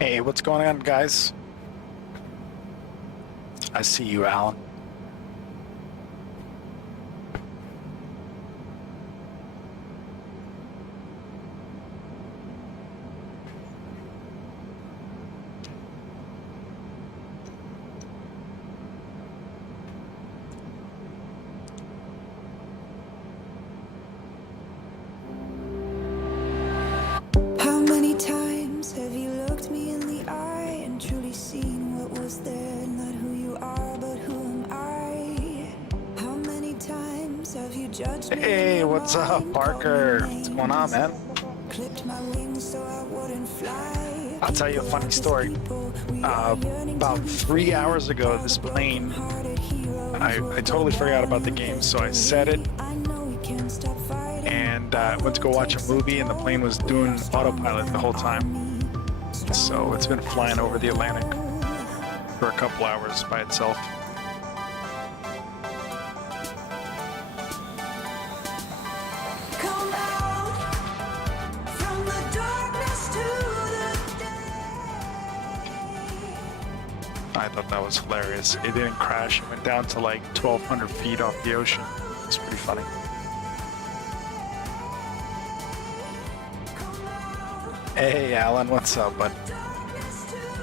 Hey, what's going on, guys? I see you, Alan. How many times have you looked me in the eye and truly seen what was there? Not who you are, but who am I? How many times have you judged me? Hey, what's up, Parker? What's going on, man? Clipped my wings so I wouldn't fly. I'll tell you a funny story. About 3 hours ago, this plane, I totally forgot about the game, so I set it and went to go watch a movie, and the plane was doing autopilot the whole time. So it's been flying over the Atlantic for a couple hours by itself. Come out from the darkness to the day. I thought that was hilarious. It didn't crash. It went down to like 1,200 feet off the ocean. It's pretty funny. Hey, Alan, what's up, bud?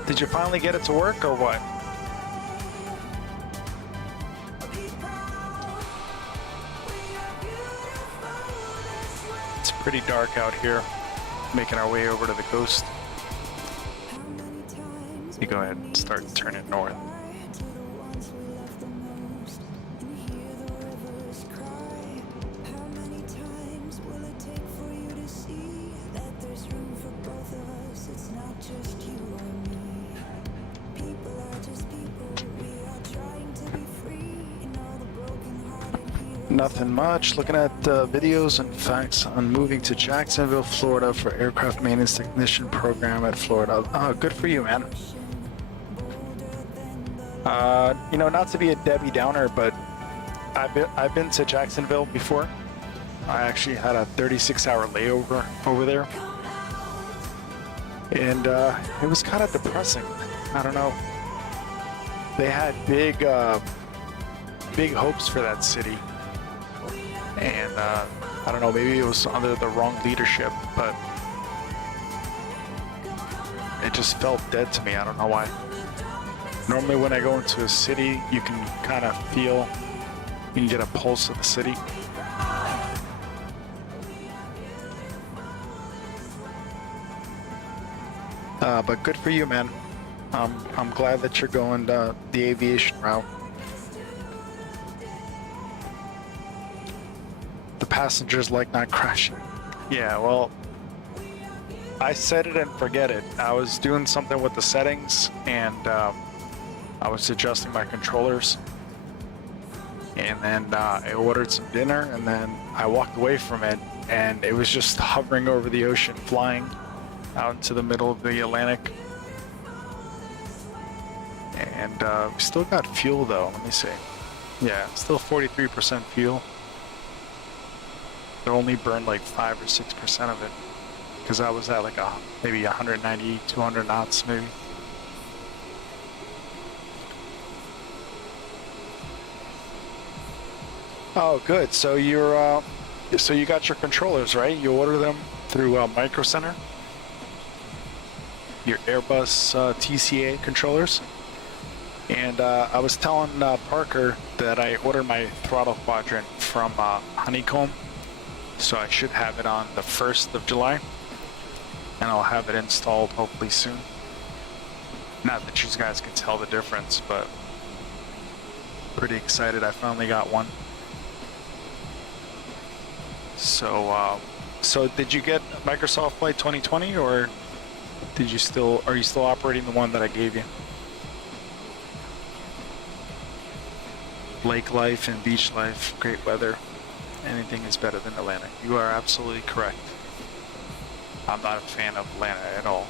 Did you finally get it to work or what? It's pretty dark out here. Making our way over to the coast. You go ahead and start turning north. Nothing much. Looking at videos and facts on moving to Jacksonville, Florida for aircraft maintenance technician program at Florida. Oh, good for you, man. You know, not to be a Debbie Downer, but I've been to Jacksonville before. I actually had a 36-hour layover over there, and it was kind of depressing. I don't know. They had big hopes for that city. And I don't know, maybe it was under the wrong leadership, but it just felt dead to me. I don't know why. Normally when I go into a city, you can kind of feel, you can get a pulse of the city. But good for you, man. I'm glad that you're going the aviation route. Passengers like not crashing. Yeah, well, I set it and forget it. I was doing something with the settings, and I was adjusting my controllers, And then I ordered some dinner, and then I walked away from it, and it was just hovering over the ocean, flying out into the middle of the Atlantic. And we still got fuel though. Let me see. Yeah, still 43% fuel. It only burned like 5 or 6% of it, because I was at like maybe 190, 200 knots maybe. Oh, good. So you're so you got your controllers, right? You order them through Micro Center. Your Airbus TCA controllers. And I was telling Parker that I ordered my throttle quadrant from Honeycomb, so I should have it on the 1st of July, and I'll have it installed hopefully soon. Not that you guys can tell the difference, but pretty excited I finally got one. So did you get Microsoft Flight 2020, or are you still operating the one that I gave you? Lake life and beach life, great weather. Anything is better than Atlanta. You are absolutely correct. I'm not a fan of Atlanta at all.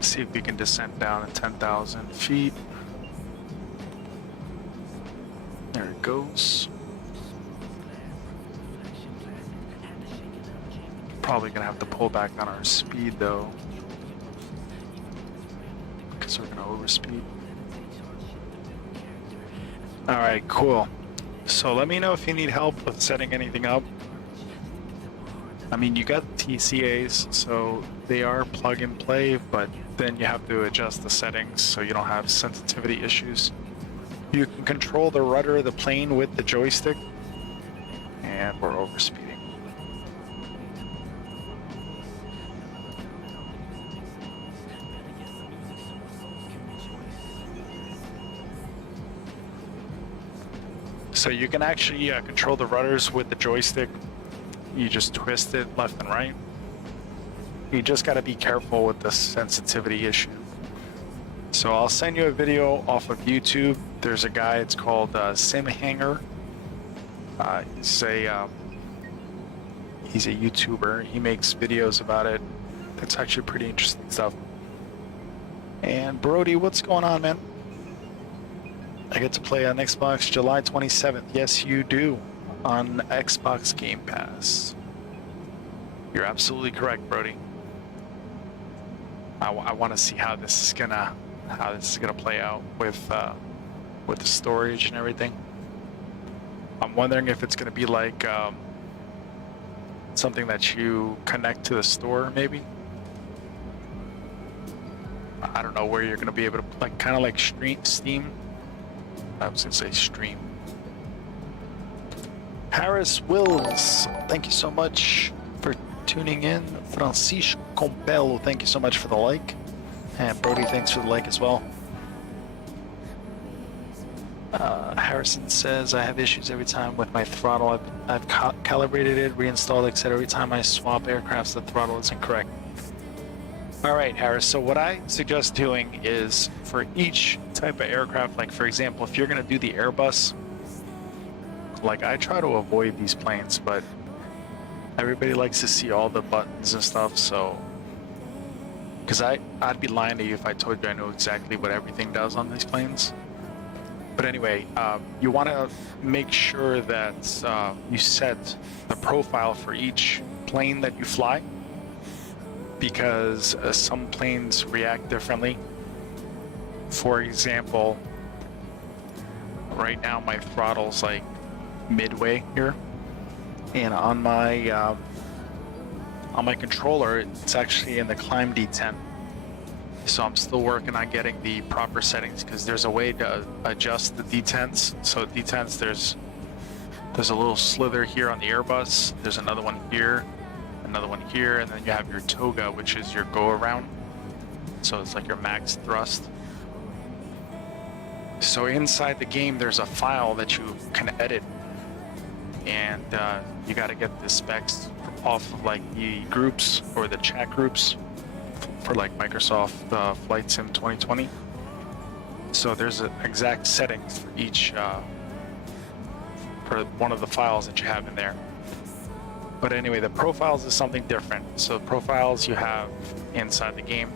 See if we can descend down to 10,000 feet. There it goes. Probably gonna have to pull back on our speed though, because we're gonna overspeed. All right, cool. So let me know if you need help with setting anything up. I mean, you got TCAs, so they are plug and play, but then you have to adjust the settings so you don't have sensitivity issues. You can control the rudder of the plane with the joystick, and we're overspeeding. So you can actually control the rudders with the joystick. You just twist it left and right. You just got to be careful with the sensitivity issue. So I'll send you a video off of YouTube. There's a guy, it's called SimHanger. He's a YouTuber. He makes videos about it. That's actually pretty interesting stuff. And Brody, what's going on, man? I get to play on Xbox July 27th. Yes, you do. On Xbox Game Pass. You're absolutely correct, Brody. I want to see how this is gonna play out with the storage and everything. I'm wondering if it's gonna be like something that you connect to the store, maybe. I don't know where you're gonna be able to kind of like Steam. I was gonna say stream. Harris Wills, thank you so much for tuning in. Francisco Compello, thank you so much for the like. And Brody, thanks for the like as well. Harrison says, I have issues every time with my throttle. I've calibrated it, reinstalled, etc. Every time I swap aircrafts, the throttle is incorrect. All right, Harris, so what I suggest doing is for each type of aircraft, like for example, if you're gonna do the Airbus, like I try to avoid these planes, but everybody likes to see all the buttons and stuff, so, because I'd be lying to you if I told you I know exactly what everything does on these planes. But anyway, you wanna make sure that you set the profile for each plane that you fly, because some planes react differently. For example, right now my throttle's like midway here, and on my controller it's actually in the climb detent. So I'm still working on getting the proper settings, because there's a way to adjust the detents. So detents, there's a little slither here on the Airbus, there's another one here, another one here, and then you have your toga, which is your go around. So it's like your max thrust. So inside the game there's a file that you can edit, and you got to get the specs off of like the groups or the chat groups for like Microsoft Flight Sim 2020. So there's an exact settings for each for one of the files that you have in there. But anyway, the profiles is something different. So profiles you have inside the game.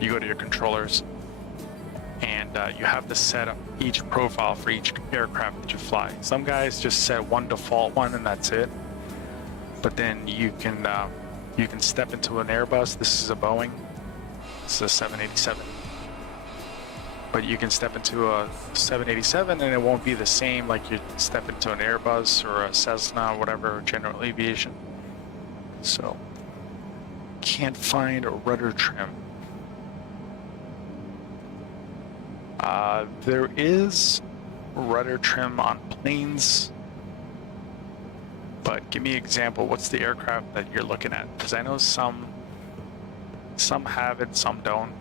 You go to your controllers, and you have to set up each profile for each aircraft that you fly. Some guys just set one default one and that's it. But then you can step into an Airbus. This is a Boeing. This is a 787. But you can step into a 787 and it won't be the same like you step into an Airbus or a Cessna or whatever, general aviation. So, can't find a rudder trim. There is rudder trim on planes, but give me an example. What's the aircraft that you're looking at? Because I know some have it, some don't.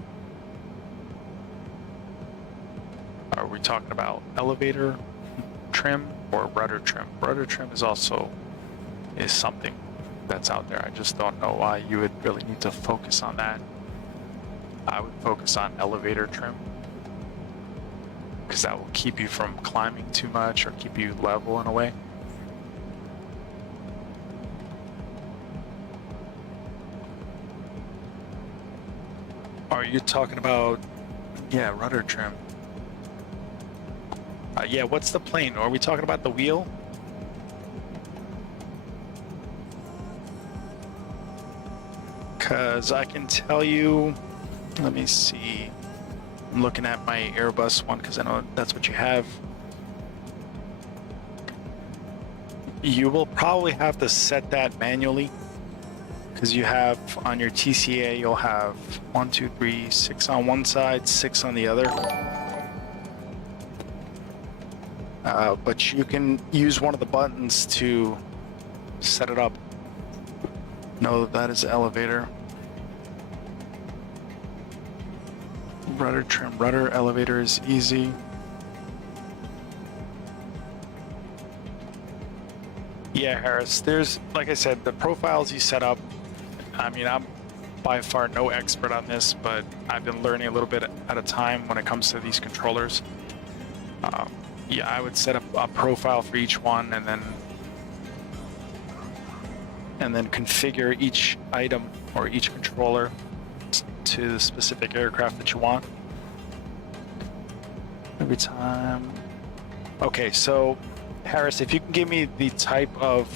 Are we talking about elevator trim or rudder trim? Rudder trim is something that's out there. I just don't know why you would really need to focus on that. I would focus on elevator trim, because that will keep you from climbing too much or keep you level in a way. Are you talking about, yeah, rudder trim? Yeah, what's the plane? Are we talking about the wheel? Because I can tell you, let me see. I'm looking at my Airbus one because I know that's what you have. You will probably have to set that manually, because you have on your TCA, you'll have 1, 2, 3, 6 on one side, 6 on the other. But you can use one of the buttons to set it up. No, that is elevator. Rudder trim, rudder, elevator is easy. Yeah, Harris, there's, like I said, the profiles you set up. I mean, I'm by far no expert on this, but I've been learning a little bit at a time when it comes to these controllers. Yeah, I would set up a profile for each one and then configure each item or each controller to the specific aircraft that you want. Every time. Okay, so Harris, if you can give me the type of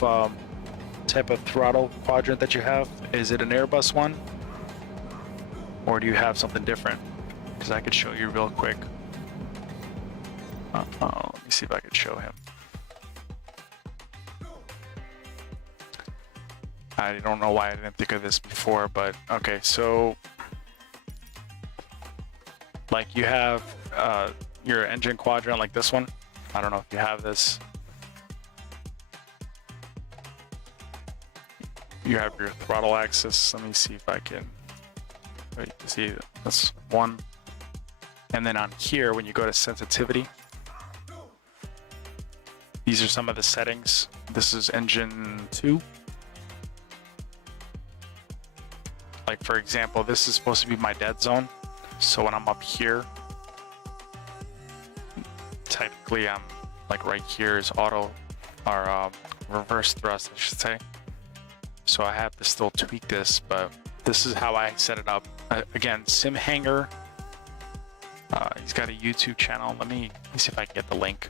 throttle quadrant that you have, is it an Airbus one, or do you have something different? Because I could show you real quick. Let me see if I could show him. I don't know why I didn't think of this before, but okay, so like you have your engine quadrant like this one. I don't know if you have this. You have your throttle axis. Let me see if I can. Wait, see, that's one. And then on here, when you go to sensitivity, these are some of the settings. This is engine 2. Like for example, this is supposed to be my dead zone. So when I'm up here, technically I'm like right here is auto or reverse thrust, I should say. So I have to still tweak this, but this is how I set it up. Again, Sim Hanger. He's got a YouTube channel. Let me see if I can get the link.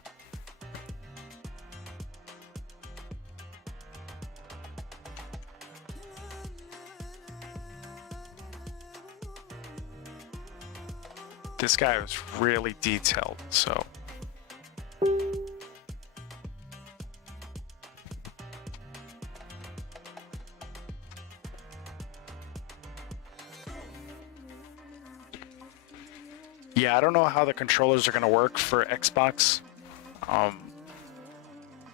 This guy was really detailed, so. Yeah, I don't know how the controllers are going to work for Xbox. I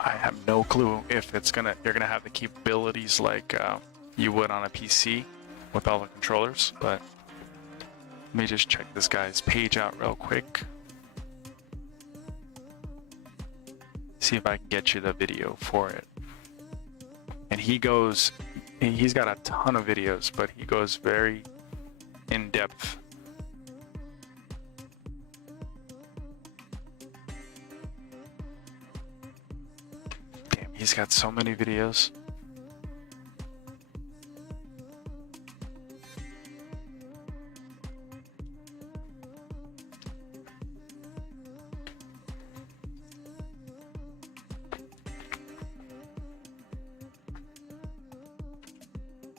have no clue if you're gonna have the capabilities like you would on a PC with all the controllers, but let me just check this guy's page out real quick. See if I can get you the video for it. and he's got a ton of videos, but he goes very in depth. Damn, he's got so many videos.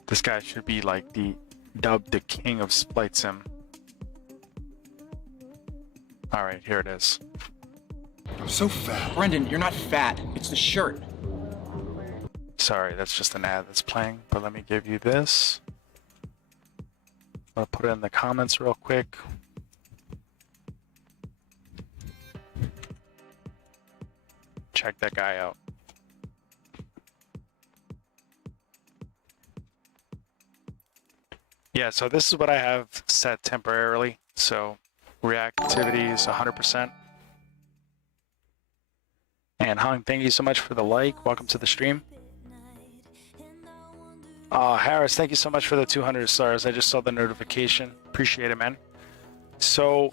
This guy should be like dubbed the king of flight sim. All right, here it is. I'm so fat. Brendan, you're not fat. It's the shirt. Sorry, that's just an ad that's playing, but let me give you this. I'll put it in the comments real quick. Check that guy out. Yeah, so this is what I have set temporarily. So reactivity is 100%. And Hung, thank you so much for the like. Welcome to the stream. Harris, thank you so much for the 200 stars. I just saw the notification. Appreciate it, man. So,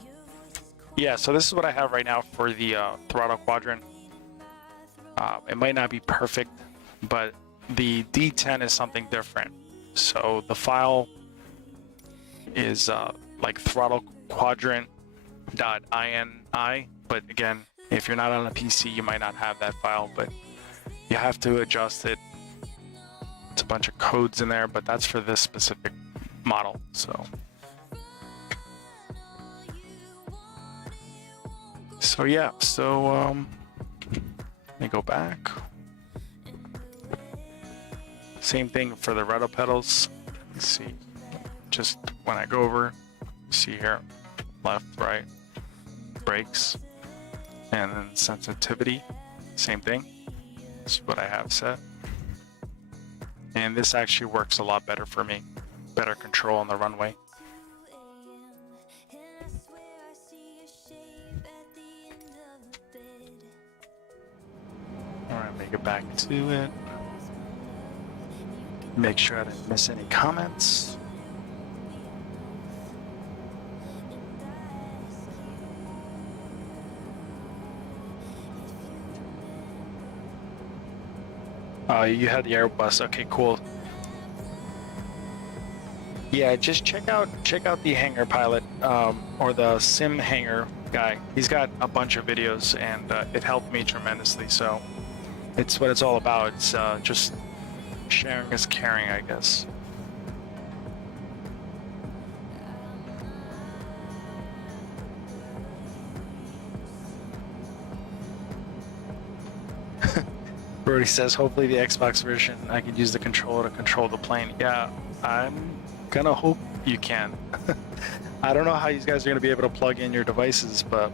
yeah, so this is what I have right now for the throttle quadrant. It might not be perfect, but the D10 is something different. So the file is like throttle quadrant.ini, but again, if you're not on a PC, you might not have that file, but you have to adjust it. It's a bunch of codes in there, but that's for this specific model. So yeah, so let me go back. Same thing for the Rudder pedals. Let's see. Just when I go over, you see here, left, right, brakes, and then sensitivity, same thing. This is what I have set. And this actually works a lot better for me. Better control on the runway. Alright, let me get back to it. Make sure I didn't miss any comments. You had the Airbus. Okay, cool. Yeah, just check out the Hangar Pilot or the Sim Hangar guy. He's got a bunch of videos, and it helped me tremendously. So it's what it's all about. It's just sharing is caring, I guess. Brody says, hopefully the Xbox version, I can use the controller to control the plane. Yeah, I'm gonna hope you can. I don't know how you guys are gonna be able to plug in your devices, but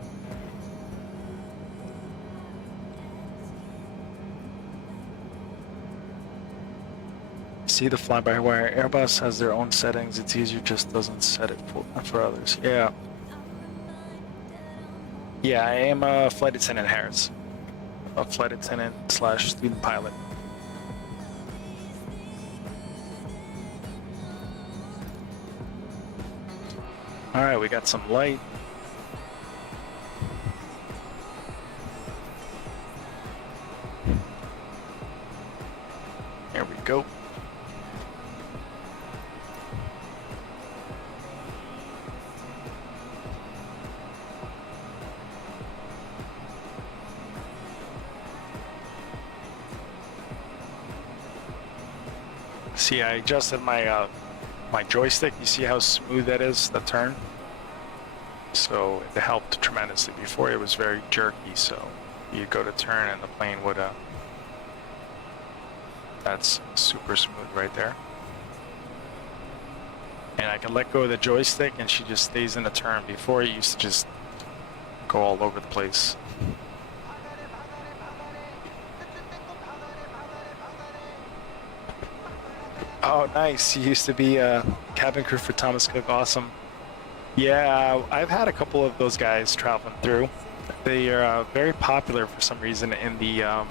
see the fly-by-wire. Airbus has their own settings. It's easier, just doesn't set it for others. Yeah. Yeah, I am a flight attendant, Harris. A flight attendant / student pilot. All right, we got some light. Here we go. See, I adjusted my my joystick. You see how smooth that is, the turn? So it helped tremendously. Before it was very jerky, so you'd go to turn and the plane would that's super smooth right there. And I can let go of the joystick and she just stays in the turn. Before it used to just go all over the place. Oh, nice. You used to be a cabin crew for Thomas Cook. Awesome. Yeah, I've had a couple of those guys traveling through. They are very popular for some reason in the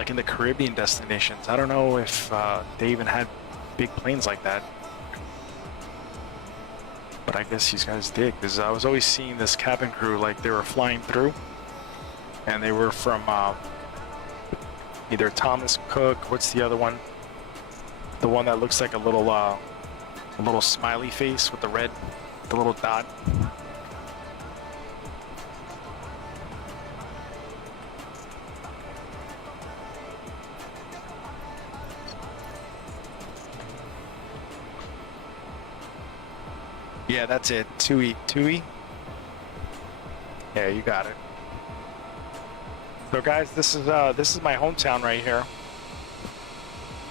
like in the Caribbean destinations. I don't know if they even had big planes like that. But I guess these guys did, because I was always seeing this cabin crew like they were flying through, and they were from either Thomas Cook. What's the other one? The one that looks like a little smiley face with the little dot. Yeah, that's it. 2E. 2E? Yeah, you got it. So guys, this is my hometown right here.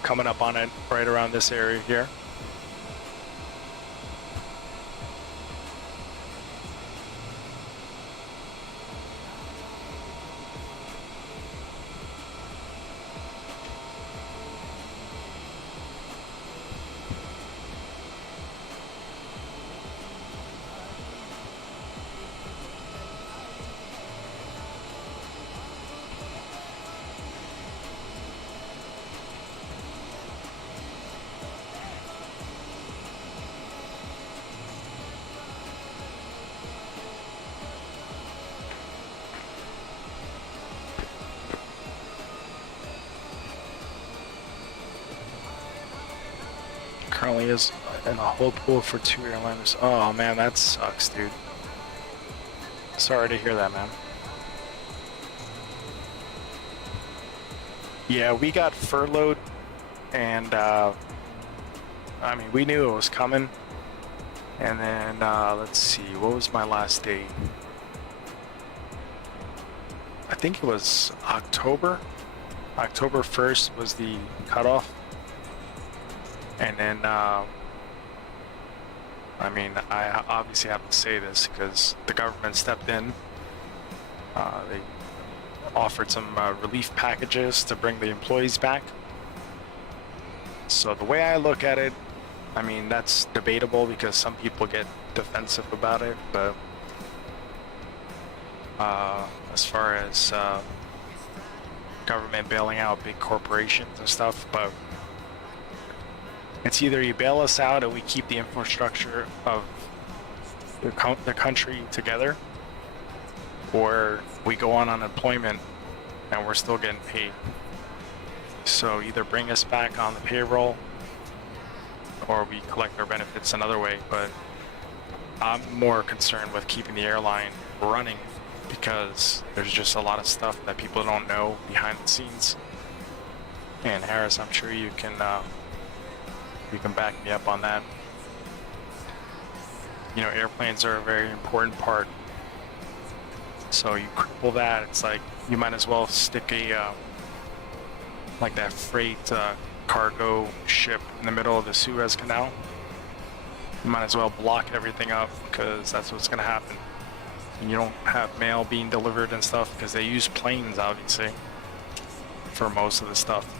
Coming up on it right around this area here. Currently is in a whole pool for 2 airliners. Oh man, that sucks, dude. Sorry to hear that, man. Yeah, we got furloughed, and I mean, we knew it was coming. And then let's see, what was my last date? I think it was October. October 1st was the cutoff. And then, I mean, I obviously have to say this because the government stepped in. They offered some relief packages to bring the employees back. So the way I look at it, I mean, that's debatable because some people get defensive about it, but as far as government bailing out big corporations and stuff, but it's either you bail us out and we keep the infrastructure of the country together, or we go on unemployment and we're still getting paid. So either bring us back on the payroll or we collect our benefits another way. But I'm more concerned with keeping the airline running because there's just a lot of stuff that people don't know behind the scenes. And Harris, I'm sure you can back me up on that. You know, airplanes are a very important part. So you cripple that, it's like you might as well stick a like that freight cargo ship in the middle of the Suez Canal. You might as well block everything up because that's what's gonna happen. And you don't have mail being delivered and stuff because they use planes, obviously, for most of the stuff.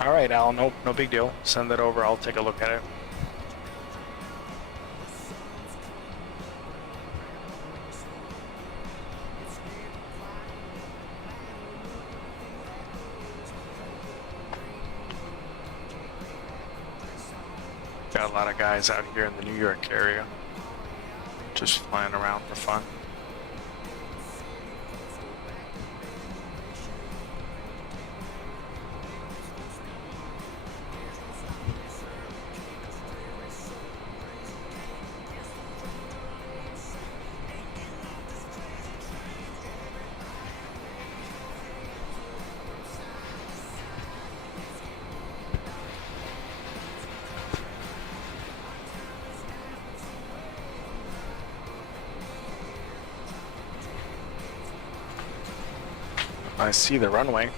All right, Al, no big deal. Send it over, I'll take a look at it. Got a lot of guys out here in the New York area, just flying around for fun. I see the runway.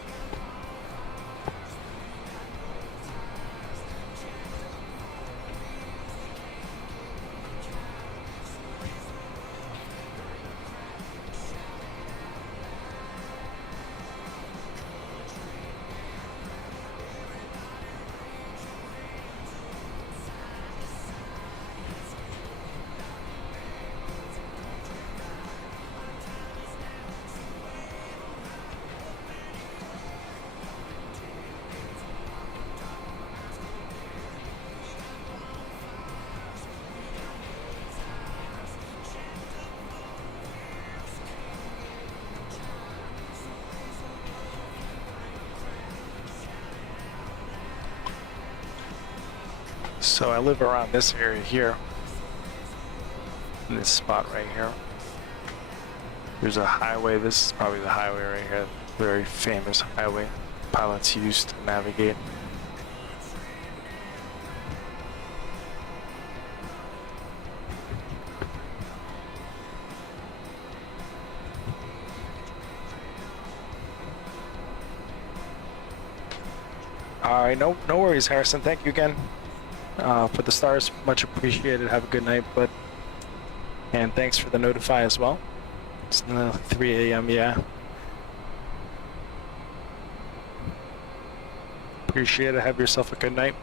So I live around this area here, in this spot right here. There's a highway. This is probably the highway right here. Very famous highway pilots use to navigate. All right, no worries, Harrison. Thank you again for the stars. Much appreciated. Have a good night, bud. And thanks for the notify as well. It's 3 a.m. Yeah. Appreciate it. Have yourself a good night.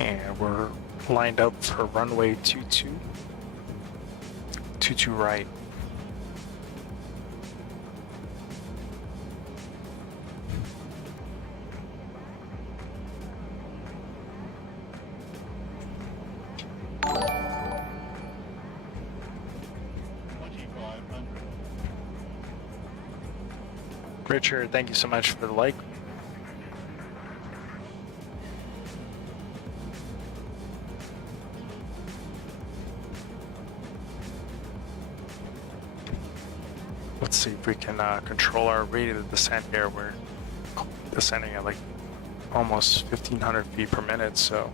And we're lined up for runway 22. 22 right. Richard, thank you so much for the like. Let's see if we can control our rate of descent here. We're descending at like almost 1,500 feet per minute, so.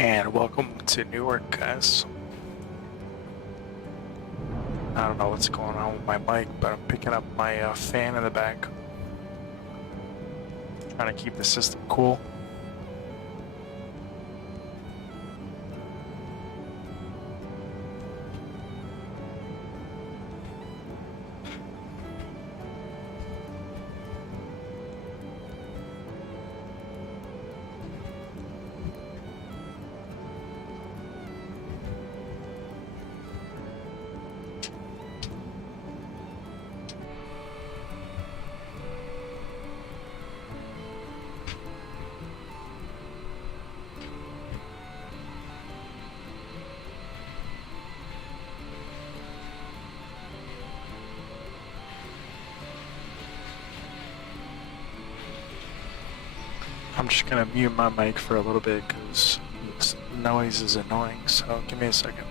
And welcome to Newark, guys. I don't know what's going on with my mic, but I'm picking up my fan in the back. Trying to keep the system cool. I'm just gonna mute my mic for a little bit because this noise is annoying, so give me a second.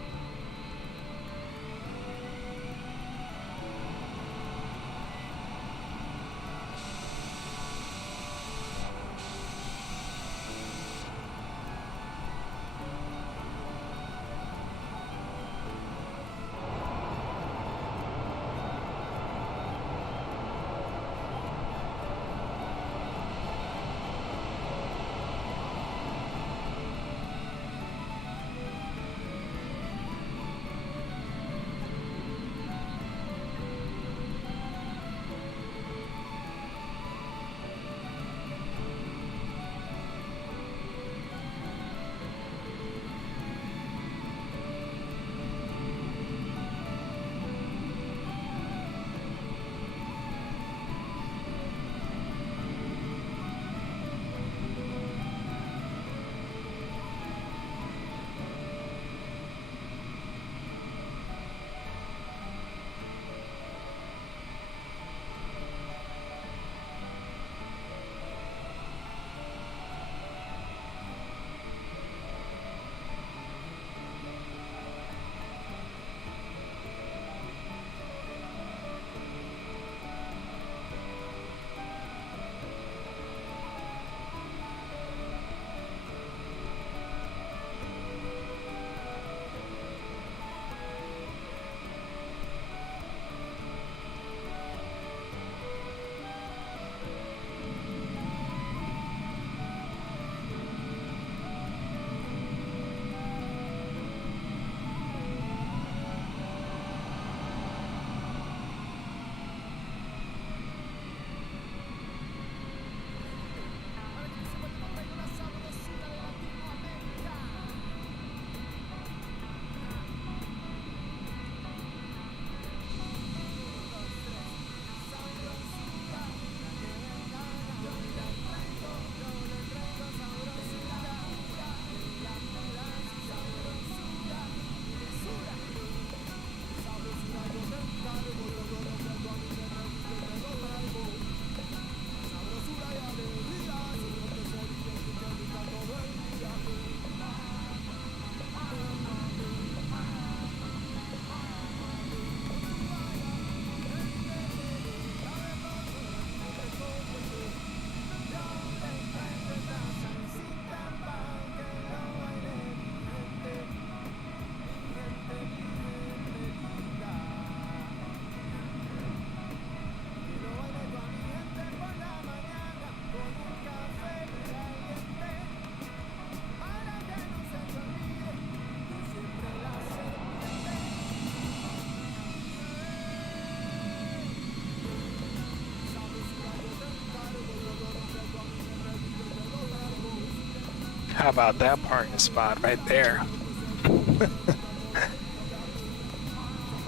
How about that parking spot right there?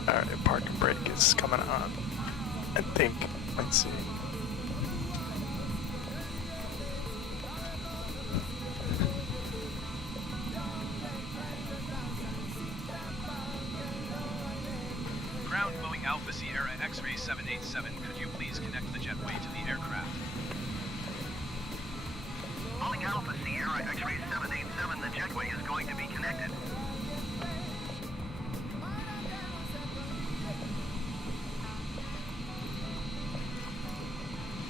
Alright, parking brake is coming on. I think. Let's see. Ground Boeing Alpha Sierra X-Ray 787, could you please connect the jetway to the aircraft? Boeing Alpha Sierra X-Ray 787, the jetway is going to be connected.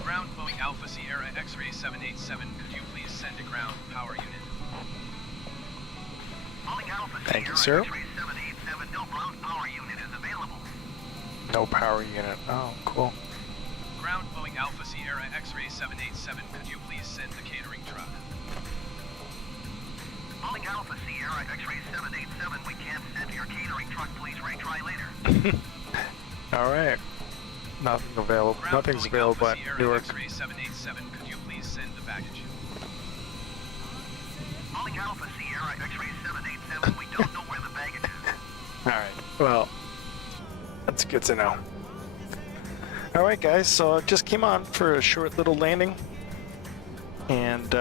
Ground Boeing Alpha Sierra X-Ray 787, could you please send a ground power unit? Thank you, sir. X-ray 787, no ground power unit is available. No power unit. Oh, cool. Ground Boeing Alpha Sierra X-ray 787, could you please send the catering truck? Calling Alpha Sierra X-ray 787, we can't send your catering truck, please retry later. All right. Nothing available. Ground Nothing's Boeing available Alpha at Sierra Newark. X-ray 787, could you please send the baggage? Calling Alpha Sierra X-ray 787, we don't know where the baggage is. All right. Well, that's good to know. All right, guys. So I just came on for a short little landing, and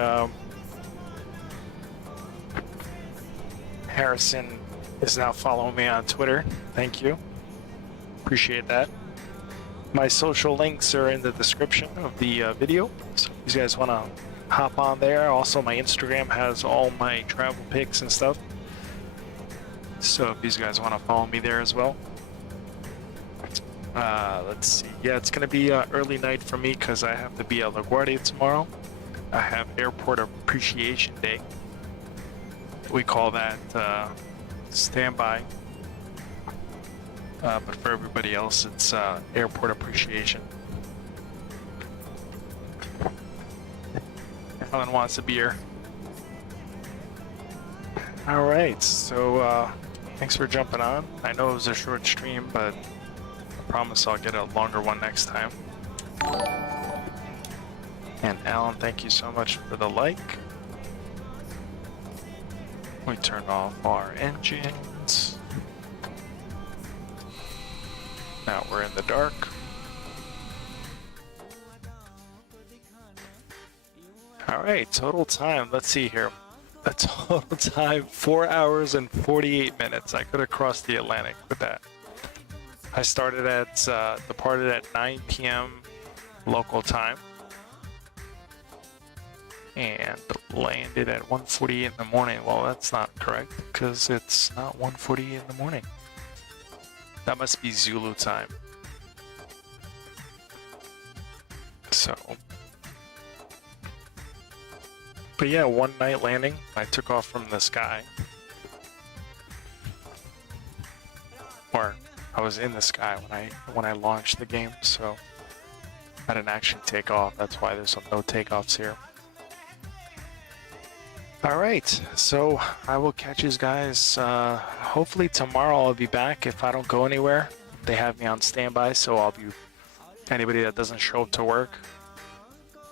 Harrison is now following me on Twitter. Thank you. Appreciate that. My social links are in the description of the video, so if you guys want to hop on there. Also, my Instagram has all my travel pics and stuff, so if you guys want to follow me there as well. Let's see. Yeah, it's going to be early night for me because I have to be at LaGuardia tomorrow. I have Airport Appreciation Day. We call that standby. But for everybody else, it's Airport Appreciation. Alan wants a beer. All right, so thanks for jumping on. I know it was a short stream, but I promise I'll get a longer one next time. And Alan, thank you so much for the like. We turn off our engines. Now we're in the dark. All right, total time. Let's see here. The total time, 4 hours and 48 minutes. I could have crossed the Atlantic with that. I started at, departed at 9 p.m. local time. And landed at 1:48 in the morning. Well, that's not correct, because it's not 1:48 in the morning. That must be Zulu time. So, but yeah, one night landing. I took off from the sky. Or I was in the sky when I launched the game, so I didn't actually take off. That's why there's some no takeoffs here. All right, so I will catch you guys. Hopefully tomorrow I'll be back if I don't go anywhere. They have me on standby, so I'll be, anybody that doesn't show up to work,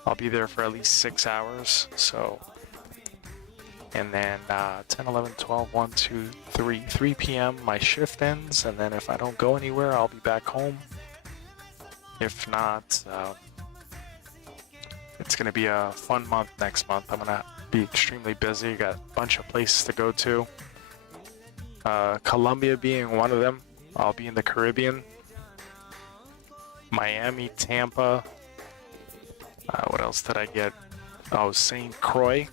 I'll be there for at least 6 hours. So, and then 10, 11, 12, 1, 2, 3 p.m. my shift ends, and then if I don't go anywhere, I'll be back home. If not, it's gonna be a fun month next month. I'm gonna be extremely busy. Got a bunch of places to go to. Colombia being one of them. I'll be in the Caribbean. Miami, Tampa. What else did I get? Oh, St. Croix.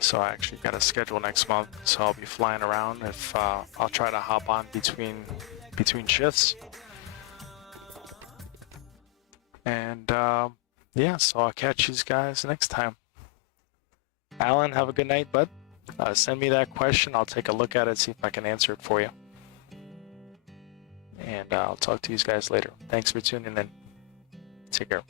So I actually got a schedule next month, so I'll be flying around. If I'll try to hop on between shifts. And yeah, so I'll catch you guys next time. Alan, have a good night, bud. Send me that question. I'll take a look at it, see if I can answer it for you. And I'll talk to you guys later. Thanks for tuning in. Take care.